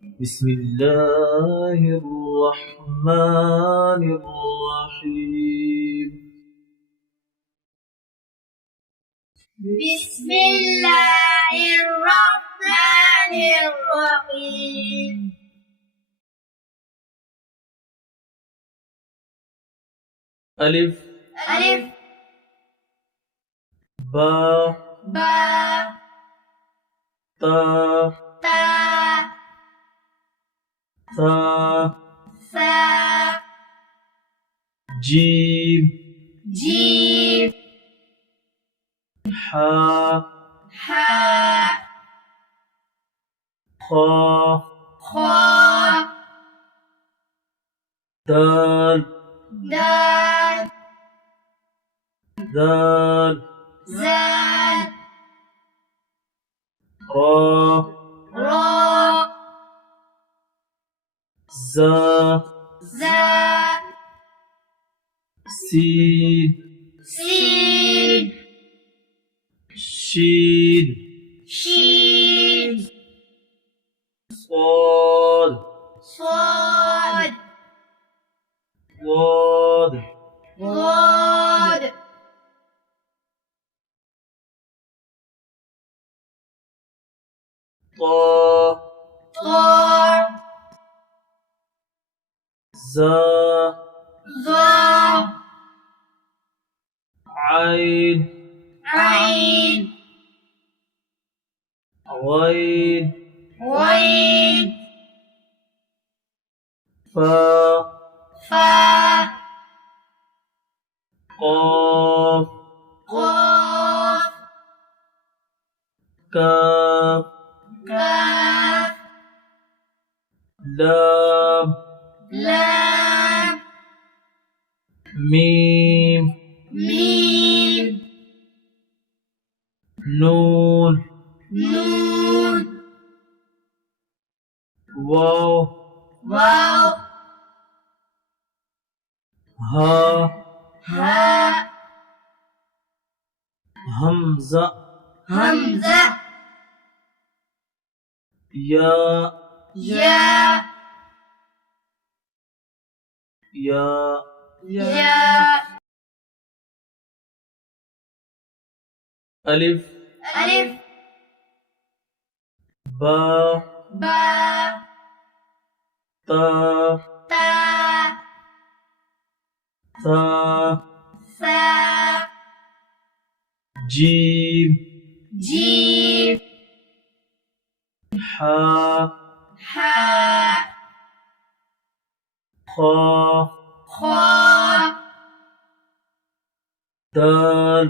بسم الله الرحمن الرحيم. بسم الله الرحمن الرحيم. ألف ألف با با تا تا ثا ثا جيم جيم حا حا خا خا دال دال ذال زال را را زا زا سين سين شين شين صاد صاد ضاد ضاد طا طا زا ظا عين عين غين غين فا فا قاف قاف كاف كاف لام لام ميم ميم نون نون واو واو ها ها همزة همزة يا يا يا يا ألف ألف با با تا تا ثا ثا جيم جيم حا حا خا خا دال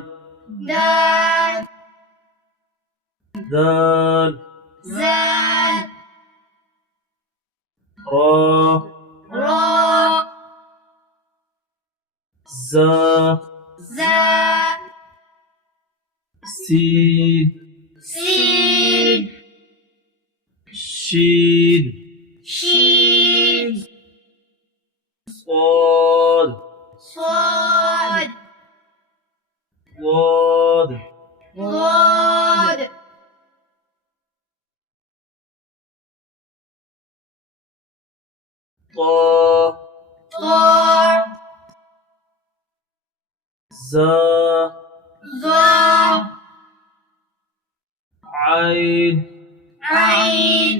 دال ذال زال را را زا زا سين سين شين شين صاد صاد ضاد ضاد طا طا زا ظا عين عين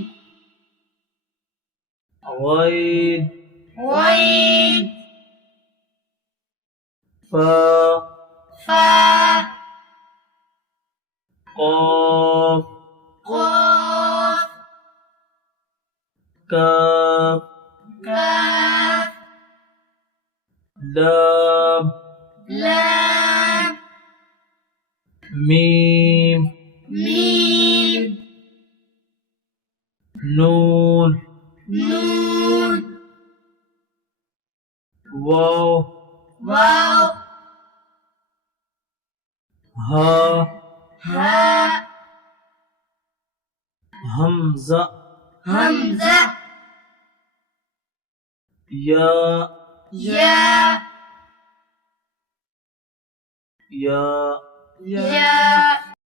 غين غين فا فا قاف قاف كاف كاف لام لام ميم ميم نون نون واو واو ها ها همزة همزة يا يا يا يا